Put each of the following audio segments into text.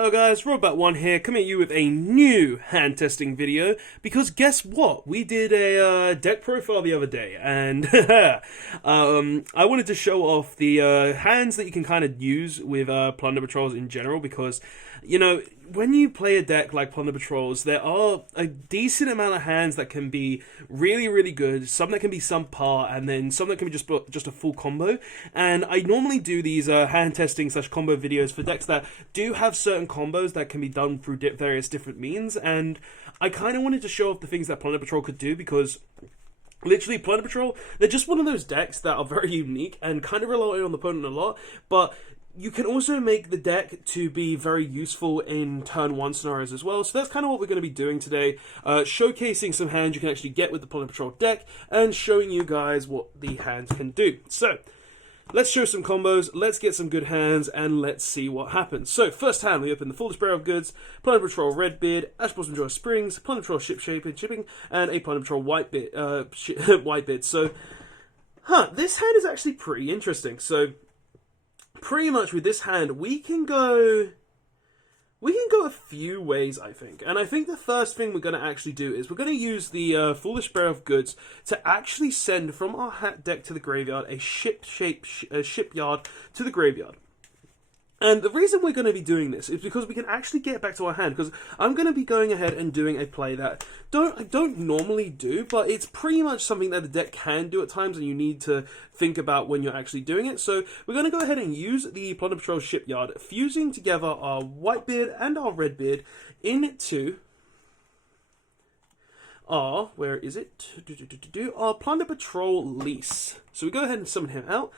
Hello guys, Robot1 here, coming at you with a new hand testing video, because guess what? We did a deck profile the other day, and I wanted to show off the hands that you can kind of use with Plunder Patrols in general, because, you know, when you play a deck like Plunder Patrols, there are a decent amount of hands that can be really, really good, some that can be subpar, and then some that can be just a full combo. And I normally do these hand testing / combo videos for decks that do have certain combos that can be done through various different means, and I kind of wanted to show off the things that Plunder Patrol could do, because literally, Plunder Patrol, they're just one of those decks that are very unique and kind of rely on the opponent a lot, but you can also make the deck to be very useful in turn 1 scenarios as well. So that's kind of what we're going to be doing today, showcasing some hands you can actually get with the Plunder Patrol deck, and showing you guys what the hands can do. So let's show some combos, let's get some good hands, and let's see what happens. So, first hand, we open the Foolish Bearer of Goods, Plunder Patrol Redbeard, Ash Blossom Joy Springs, Plunder Patrol Shipping, and a Plunder Patrol Whitebeard. So, this hand is actually pretty interesting. So, pretty much with this hand, we can go a few ways, I think. And I think the first thing we're going to actually do is we're going to use the Foolish Bearer of Goods to actually send from our hat deck to the graveyard a shipyard to the graveyard. And the reason we're going to be doing this is because we can actually get back to our hand, because I'm going to be going ahead and doing a play that I don't normally do, but it's pretty much something that the deck can do at times, and you need to think about when you're actually doing it. So we're going to go ahead and use the Plunder Patrol Shipyard, fusing together our Whitebeard and our Redbeard into our, where is it? Our Plunder Patrol Lease. So we go ahead and summon him out.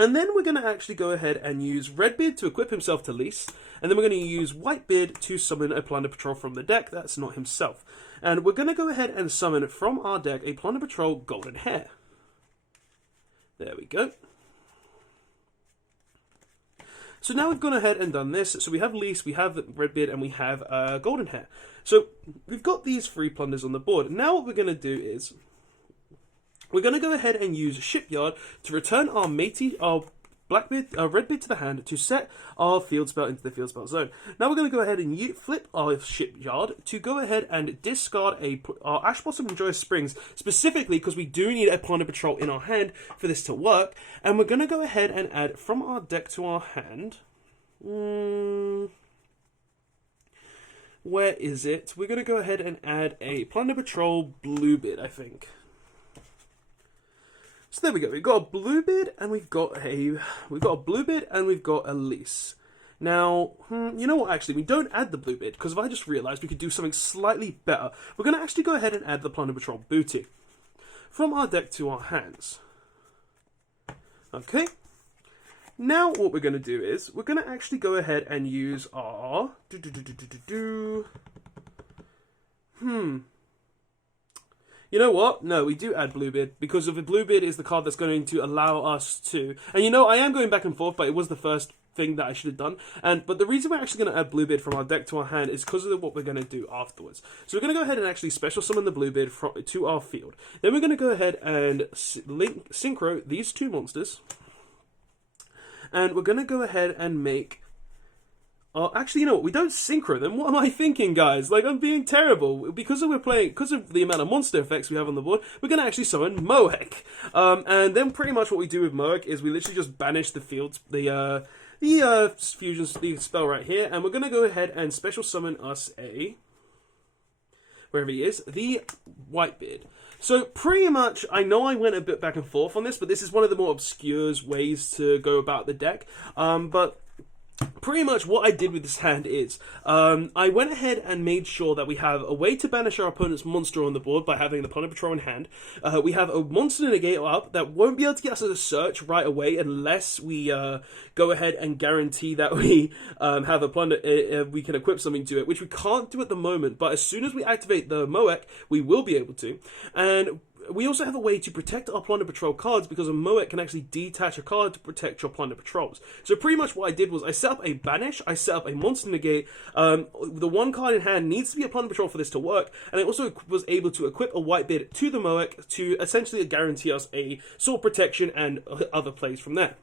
And then we're going to actually go ahead and use Redbeard to equip himself to Lease. And then we're going to use Whitebeard to summon a Plunder Patrol from the deck that's not himself. And we're going to go ahead and summon from our deck a Plunder Patrol Golden Hair. There we go. So now we've gone ahead and done this. So we have Lease, we have Redbeard, and we have Golden Hair. So we've got these 3 plunders on the board. Now what we're going to do is we're going to go ahead and use Shipyard to return our Redbeard to the hand to set our field spell into the field spell zone. Now we're going to go ahead and flip our Shipyard to go ahead and discard our Ash Blossom and Joyous Springs, specifically because we do need a Plunder Patrol in our hand for this to work. And we're going to go ahead and add from our deck to our hand. Where is it? We're going to go ahead and add a Plunder Patrol Bluebeard, I think. So there we go. We've got a Bluebeard and we've got a Bluebeard and we've got a Lease. Now, you know what? Actually, we don't add the Bluebeard, because if I just realised we could do something slightly better, we're going to actually go ahead and add the Plunder Patrol Booty from our deck to our hands. Okay. Now what we're going to do is we're going to actually go ahead and use our You know what? No, we do add Bluebeard, because if a Bluebeard is the card that's going to allow us to... And you know, I am going back and forth, but it was the first thing that I should have done. But the reason we're actually going to add Bluebeard from our deck to our hand is because of what we're going to do afterwards. So we're going to go ahead and actually special summon the Bluebeard to our field. Then we're going to go ahead and synchro these 2 monsters. And we're going to go ahead and make... actually, you know what? We don't synchro them. What am I thinking, guys? Like, I'm being terrible. Because of the amount of monster effects we have on the board, we're going to actually summon Moek. And then pretty much what we do with Moek is we literally just banish the fields, the spell right here, and we're going to go ahead and special summon us wherever he is, the Whitebeard. So pretty much, I know I went a bit back and forth on this, but this is one of the more obscure ways to go about the deck. But pretty much what I did with this hand is, I went ahead and made sure that we have a way to banish our opponent's monster on the board by having the Plunder Patrol in hand. We have a monster negator up that won't be able to get us a search right away unless we go ahead and guarantee that we have a plunder, we can equip something to it, which we can't do at the moment, but as soon as we activate the Moek, we will be able to. And we also have a way to protect our Plunder Patrol cards, because a Moek can actually detach a card to protect your Plunder Patrols. So pretty much what I did was I set up a banish, I set up a monster negate. The 1 card in hand needs to be a Plunder Patrol for this to work, and I also was able to equip a Whitebeard to the Moek to essentially guarantee us a sword protection and other plays from there.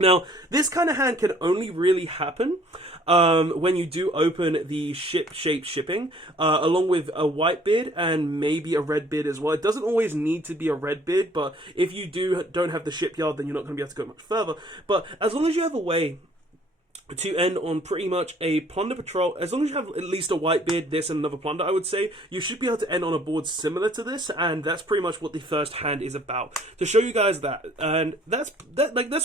Now, this kind of hand can only really happen when you do open the ship-shaped shipping, along with a white bid and maybe a red bid as well. It doesn't always need to be a red bid, but if you don't have the shipyard, then you're not going to be able to go much further. But as long as you have a way to end on pretty much a Plunder Patrol, as long as you have at least a white bid, this and another Plunder, I would say, you should be able to end on a board similar to this, and that's pretty much what the first hand is about, to show you guys that. And that's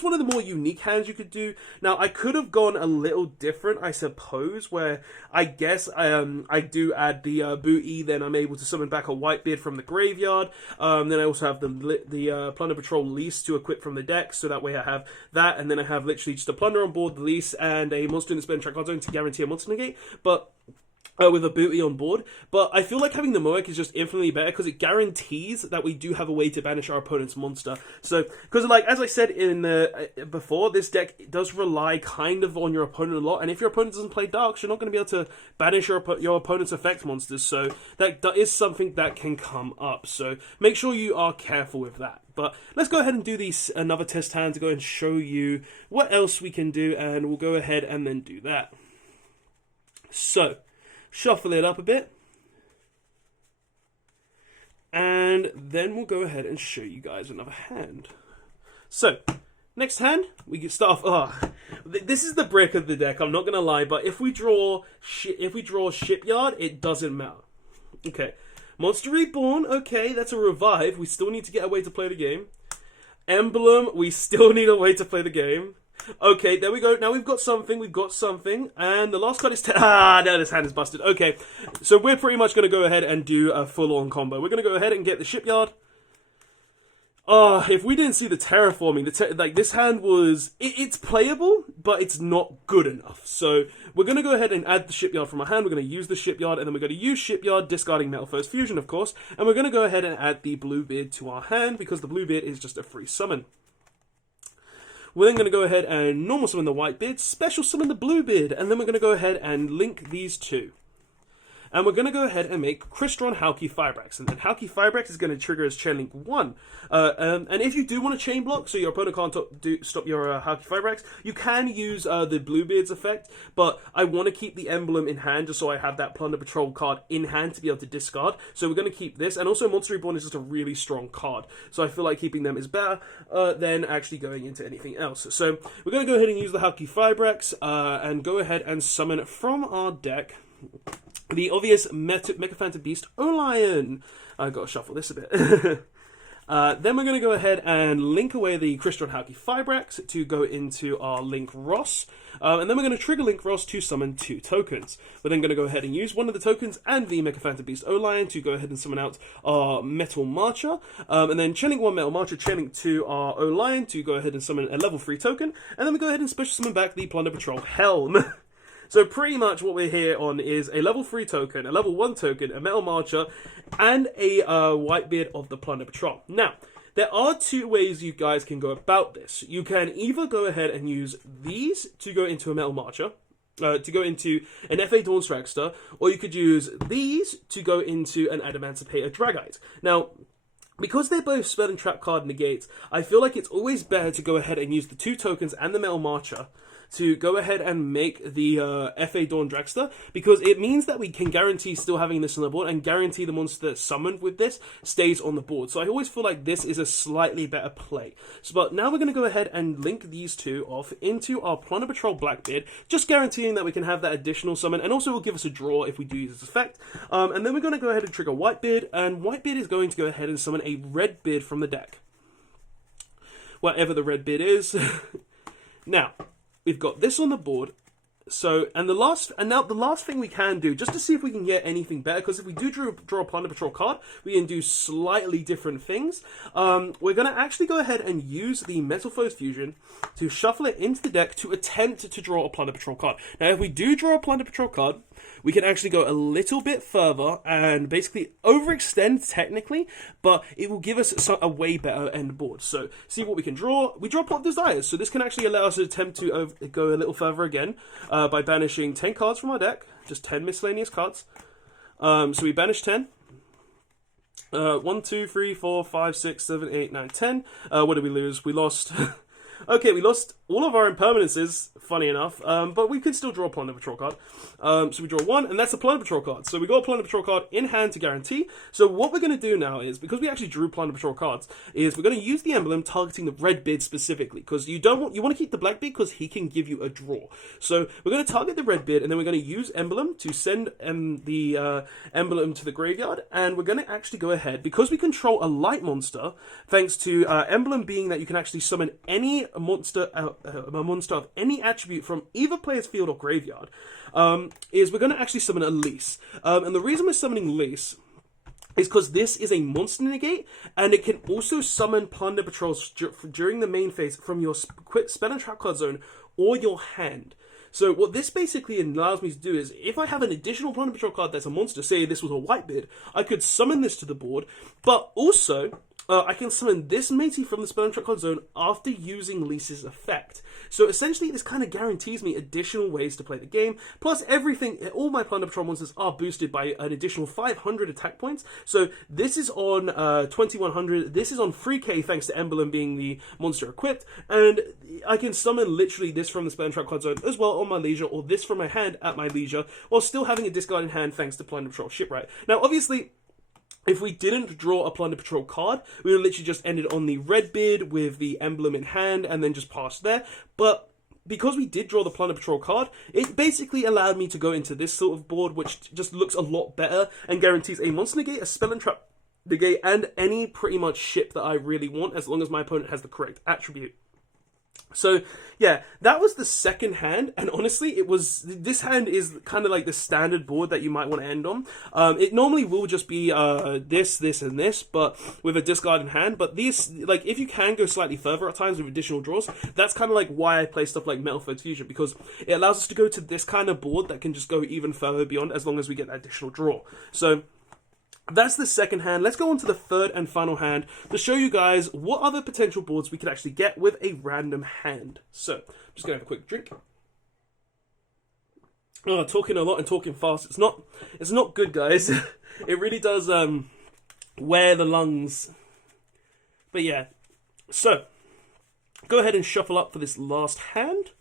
one of the more unique hands you could do. Now, I could have gone a little different, I suppose, where I guess I do add the booty, then I'm able to summon back a white bid from the graveyard, then I also have the Plunder Patrol lease to equip from the deck, so that way I have that, and then I have literally just a Plunder on board, the lease, and a monster in the spend track card zone to guarantee a monster negate, but with a booty on board. But I feel like having the Moek is just infinitely better because it guarantees that we do have a way to banish our opponent's monster. So, because like as I said in before, this deck does rely kind of on your opponent a lot, and if your opponent doesn't play darks, you're not going to be able to banish your opponent's effect monsters. So that is something that can come up. So make sure you are careful with that. But let's go ahead and do another test hand to go and show you what else we can do, and we'll go ahead and then do that. So, shuffle it up a bit, and then we'll go ahead and show you guys another hand. So, next hand, we can start off. This is the brick of the deck, I'm not going to lie, but if we draw Shipyard, it doesn't matter. Okay. Monster Reborn, okay, that's a revive. We still need to get a way to play the game. Emblem, we still need a way to play the game. Okay, there we go. Now we've got something. And the last card is... no, this hand is busted. Okay, so we're pretty much going to go ahead and do a full-on combo. We're going to go ahead and get the Shipyard. If we didn't see the terraforming, this hand was... It's playable, but it's not good enough. So we're going to go ahead and add the Shipyard from our hand. We're going to use the Shipyard, and then we're going to use Shipyard, discarding Metal Foes Fusion, of course. And we're going to go ahead and add the Bluebeard to our hand, because the Bluebeard is just a free summon. We're then going to go ahead and normal summon the Whitebeard, special summon the Bluebeard, and then we're going to go ahead and link these two. And we're going to go ahead and make Crystron Halki Firebrax. And then Halki Firebrax is going to trigger as Chain Link 1. And if you do want to chain block, so your opponent can't stop your Halki Firebrax, you can use the Bluebeard's effect. But I want to keep the emblem in hand, just so I have that Plunder Patrol card in hand to be able to discard. So we're going to keep this. And also Monster Reborn is just a really strong card. So I feel like keeping them is better than actually going into anything else. So we're going to go ahead and use the Halki Firebrax and go ahead and summon from our deck the obvious Mecha Phantom Beast Olion. I gotta shuffle this a bit. Then we're going to go ahead and link away the Crystron Halki Firebrax to go into our Link Ross. And then we're going to trigger Link Ross to summon 2 tokens. We're then going to go ahead and use one of the tokens and the Mecha Phantom Beast Olion to go ahead and summon out our Metal Marcher. And then chaining 1 Metal Marcher, chaining 2 our Olion to go ahead and summon a level 3 token. And then we go ahead and special summon back the Plunder Patrol Helm. So pretty much what we're here on is a level 3 token, a level 1 token, a Metal Marcher, and a Whitebeard of the Plunder Patrol. Now, there are 2 ways you guys can go about this. You can either go ahead and use these to go into a Metal Marcher, to go into an FA Dawn's Dragster, or you could use these to go into an Adamancipator Dragite. Now, because they're both spell and trap card negates, I feel like it's always better to go ahead and use the 2 tokens and the Metal Marcher to go ahead and make the FA Dawn Dragster, because it means that we can guarantee still having this on the board and guarantee the monster that's summoned with this stays on the board. So I always feel like this is a slightly better play. But now we're going to go ahead and link these 2 off into our Plunder Patrol Blackbeard, just guaranteeing that we can have that additional summon, and also will give us a draw if we do use this effect. And then we're going to go ahead and trigger Whitebeard, and Whitebeard is going to go ahead and summon a Redbeard from the deck. Whatever the Redbeard is. Now, we've got this on the board. So, and now the last thing we can do, just to see if we can get anything better, because if we do draw a Plunder Patrol card, we can do slightly different things. We're going to actually go ahead and use the Metal Foes Fusion to shuffle it into the deck to attempt to draw a Plunder Patrol card. Now, if we do draw a Plunder Patrol card, we can actually go a little bit further and basically overextend technically, but it will give us a way better end board. So, see what we can draw. We draw Pot of Desires, so this can actually allow us to attempt to go a little further again by banishing 10 cards from our deck, just 10 miscellaneous cards. So we banish 10. 1, 2, 3, 4, 5, 6, 7, 8, 9, 10. What did we lose? We lost... Okay, we lost all of our impermanences, funny enough, but we could still draw a Plunder Patrol card. So we draw one, and that's a Plunder Patrol card. So we got a Plunder Patrol card in hand to guarantee. So what we're going to do now is, because we actually drew Plunder Patrol cards, is we're going to use the emblem targeting the red bid specifically, because you want to keep the black bid because he can give you a draw. So we're going to target the red bid, and then we're going to use emblem to send the emblem to the graveyard, and we're going to actually go ahead, because we control a light monster, thanks to emblem being that you can actually summon any monster, a monster of any attribute from either player's field or graveyard, is we're going to actually summon a Lease. And the reason we're summoning Lease is because this is a monster negate, and it can also summon Plunder Patrols during the main phase from your quick spell and trap card zone or your hand. So what this basically allows me to do is, if I have an additional Plunder Patrol card that's a monster, say this was a white bid, I could summon this to the board, but also I can summon this matey from the spell and trap card zone after using Lease's effect. So essentially, this kind of guarantees me additional ways to play the game. Plus, all my Plunder Patrol monsters are boosted by an additional 500 attack points. So this is on 2100. This is on 3k thanks to Emblem being the monster equipped, and I can summon literally this from the spell and trap card zone as well on my leisure, or this from my hand at my leisure, while still having a discard in hand thanks to Plunder Patrol Shipwright. Now, obviously, if we didn't draw a Plunder Patrol card, we would literally just ended on the red bid with the emblem in hand and then just passed there. But because we did draw the Plunder Patrol card, it basically allowed me to go into this sort of board, which just looks a lot better and guarantees a monster negate, a spell and trap negate, and any pretty much ship that I really want, as long as my opponent has the correct attribute. So, yeah, that was the second hand, and honestly, this hand is kind of like the standard board that you might want to end on. It normally will just be this, and this, but with a discard in hand, but these, like, if you can go slightly further at times with additional draws, that's kind of like why I play stuff like Metalfoes Fusion, because it allows us to go to this kind of board that can just go even further beyond as long as we get that additional draw. So, that's the second hand. Let's go on to the third and final hand to show you guys what other potential boards we could actually get with a random hand. So, I'm just going to have a quick drink. Oh, talking a lot and talking fast. It's not good, guys. It really does wear the lungs. But yeah. So, go ahead and shuffle up for this last hand,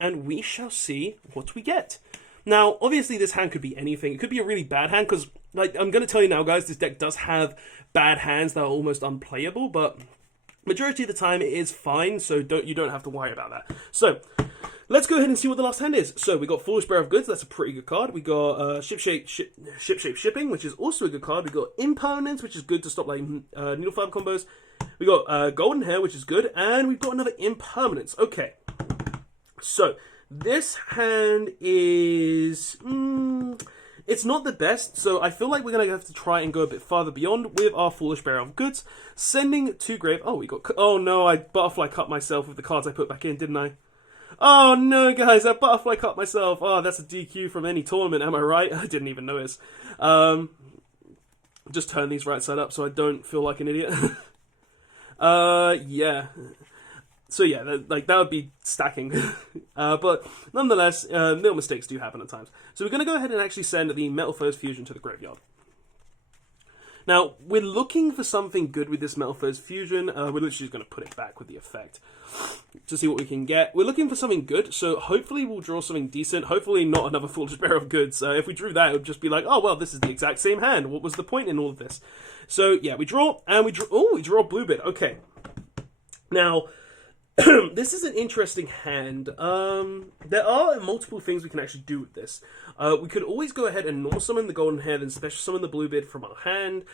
and we shall see what we get. Now, obviously, this hand could be anything. It could be a really bad hand, because, like, I'm going to tell you now, guys, this deck does have bad hands that are almost unplayable, but majority of the time it is fine, so you don't have to worry about that. So, let's go ahead and see what the last hand is. So, we got Foolish Bearer of Goods, that's a pretty good card. We got Ship-Shape Shipping, which is also a good card. We got Impermanence, which is good to stop, like, Needle Fiber combos. We got Golden Hair, which is good, and we've got another Impermanence. Okay, so this hand is it's not the best, so I feel like we're going to have to try and go a bit farther beyond with our Foolish Bearer of Goods. Sending to grave. Oh no, I butterfly cut myself with the cards I put back in, didn't I? Oh no, guys, I butterfly cut myself. Oh, that's a DQ from any tournament, am I right? I didn't even notice. Just turn these right side up so I don't feel like an idiot. Yeah. So yeah, that would be stacking. But nonetheless, little mistakes do happen at times. So we're going to go ahead and actually send the Metalfoes Fusion to the graveyard. Now, we're looking for something good with this Metalfoes Fusion. We're literally just going to put it back with the effect to see what we can get. We're looking for something good, so hopefully we'll draw something decent. Hopefully not another Foolish Bearer of Goods. If we drew that, it would just be like, oh, well, this is the exact same hand. What was the point in all of this? So yeah, we draw, and we draw... Oh, we draw a blue bid. Okay. Now, this is an interesting hand. There are multiple things we can actually do with this. We could always go ahead and normal summon the Golden Hair, then special summon the Blue Beard from our hand.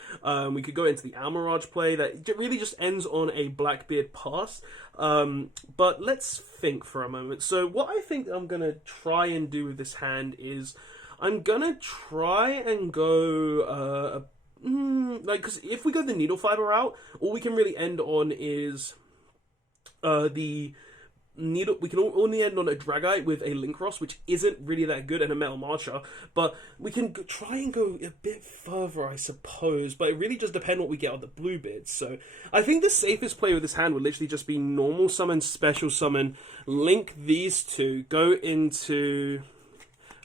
We could go into the Almirage play that really just ends on a Blackbeard pass. But let's think for a moment. So what I think I'm going to try and do with this hand is I'm going to try and go... because if we go the Needle Fiber route, all we can really end on is... the needle. We can only end on a Dragite with a Linkross, which isn't really that good, and a Metal Marcher. But we can try and go a bit further, I suppose. But it really just depends what we get on the blue bids. So I think the safest play with this hand would literally just be normal summon, special summon, link these two, go into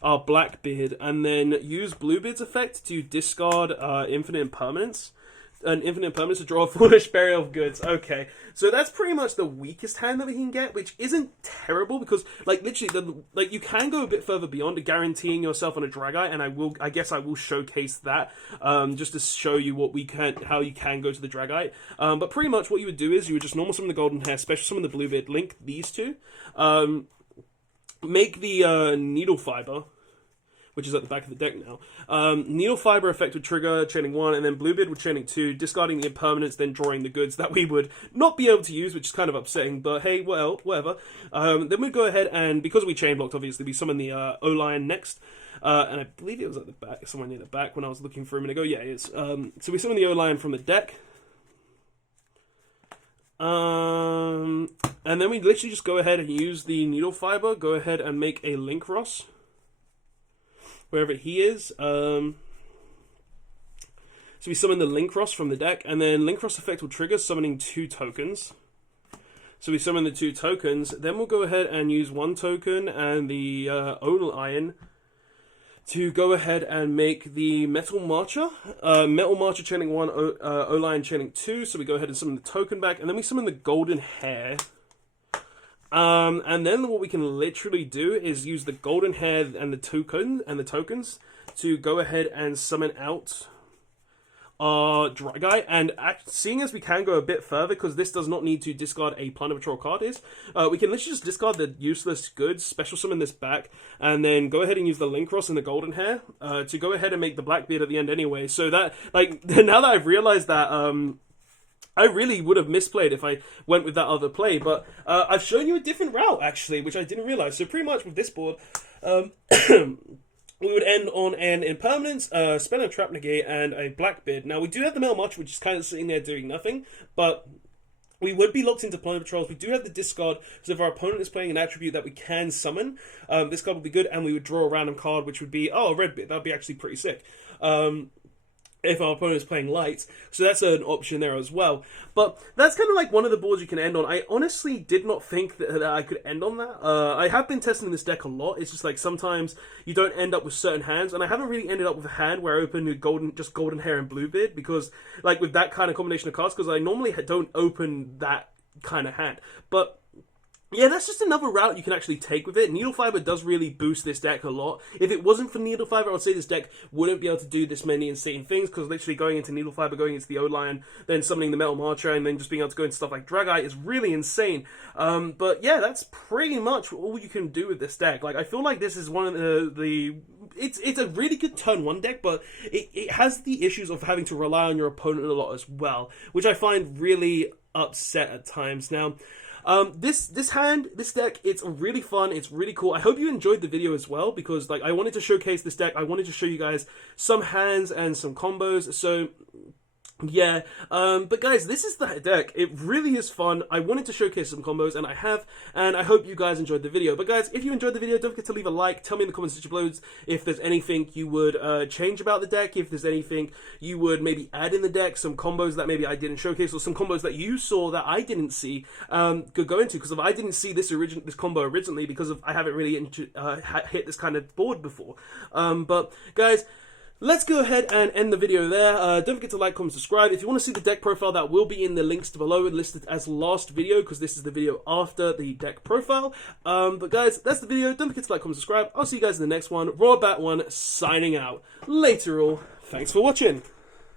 our Blackbeard, and then use Bluebeard's effect to discard Infinite Impermanence an infinite permanence to draw a Foolish Burial of Goods. Okay, so that's pretty much the weakest hand that we can get, which isn't terrible because, like, literally, you can go a bit further beyond guaranteeing yourself on a Dragite, and I guess I will showcase that, just to show you how you can go to the Dragite. But pretty much what you would do is you would just normal summon the Golden Hair, special summon the Bluebeard, link these two, make the Needle Fiber, which is at the back of the deck now. Needle Fiber effect would trigger chaining 1, and then Bluebeard would chaining 2, discarding the impermanence, then drawing the goods that we would not be able to use, which is kind of upsetting, but hey, well, whatever. Then we'd go ahead and, because we chain blocked, obviously, we summon the O-Lion next. And I believe it was at the back, somewhere near the back when I was looking for a minute ago. Yeah, it is. So we summon the O-Lion from the deck. And then we literally just go ahead and use the Needle Fiber, go ahead and make a Linkross, wherever he is. So we summon the Linkross from the deck, and then Linkross effect will trigger, summoning 2 tokens. So we summon the 2 tokens, then we'll go ahead and use 1 token and the O-Lion to go ahead and make the Metal Marcher. Metal Marcher chaining 1, O-Lion chaining 2, so we go ahead and summon the token back, and then we summon the Golden Hair. And then what we can literally do is use the Golden Hair and the tokens to go ahead and summon out Dragite, and seeing as we can go a bit further, because this does not need to discard a Plunder Patrol card, we can literally just discard the useless goods, special summon this back, and then go ahead and use the Linkross and the Golden Hair to go ahead and make the Blackbeard at the end anyway. So that, like, now that I've realized that, I really would have misplayed if I went with that other play, but I've shown you a different route, actually, which I didn't realize. So pretty much with this board, we would end on an Impermanence, Spell and Trap Negate, and a Blackbeard. Now, we do have the Metal March, which is kind of sitting there doing nothing, but we would be locked into Plunder Patrols. We do have the discard, so if our opponent is playing an attribute that we can summon, this card would be good, and we would draw a random card, which would be, a Red Beard. That would be actually pretty sick. If our opponent is playing light. So that's an option there as well. But that's kind of like one of the boards you can end on. I honestly did not think that I could end on that. I have been testing this deck a lot. It's just like sometimes you don't end up with certain hands, and I haven't really ended up with a hand where I open with Golden Hair and Bluebeard, because like with that kind of combination of cards, because I normally don't open that kind of hand. But yeah, that's just another route you can actually take with it. Needle Fiber does really boost this deck a lot. If it wasn't for Needle Fiber, I would say this deck wouldn't be able to do this many insane things, because literally going into Needle Fiber, going into the O-Lion, then summoning the Metal Marcher, and then just being able to go into stuff like Dragite is really insane. But yeah, that's pretty much all you can do with this deck. Like, I feel like this is one of it's a really good turn 1 deck, but it has the issues of having to rely on your opponent a lot as well, which I find really upset at times. Now, this deck, it's really fun, it's really cool. I hope you enjoyed the video as well, because like I wanted to showcase this deck. I wanted to show you guys some hands and some combos, so yeah, but guys, this is the deck. It really is fun. I wanted to showcase some combos, and I have, and I hope you guys enjoyed the video. But guys, if you enjoyed the video, don't forget to leave a like. Tell me in the comments section below if there's anything you would change about the deck, if there's anything you would maybe add in the deck, some combos that maybe I didn't showcase, or some combos that you saw that I didn't see, could go into, because if I didn't see this combo originally, because I haven't really hit this kind of board before. But guys, let's go ahead and end the video there. Don't forget to like, comment, subscribe. If you want to see the deck profile, that will be in the links below, listed as last video, because this is the video after the deck profile. But guys, that's the video. Don't forget to like, comment, subscribe. I'll see you guys in the next one. Raw Bat 1 signing out. Later all. Thanks for watching.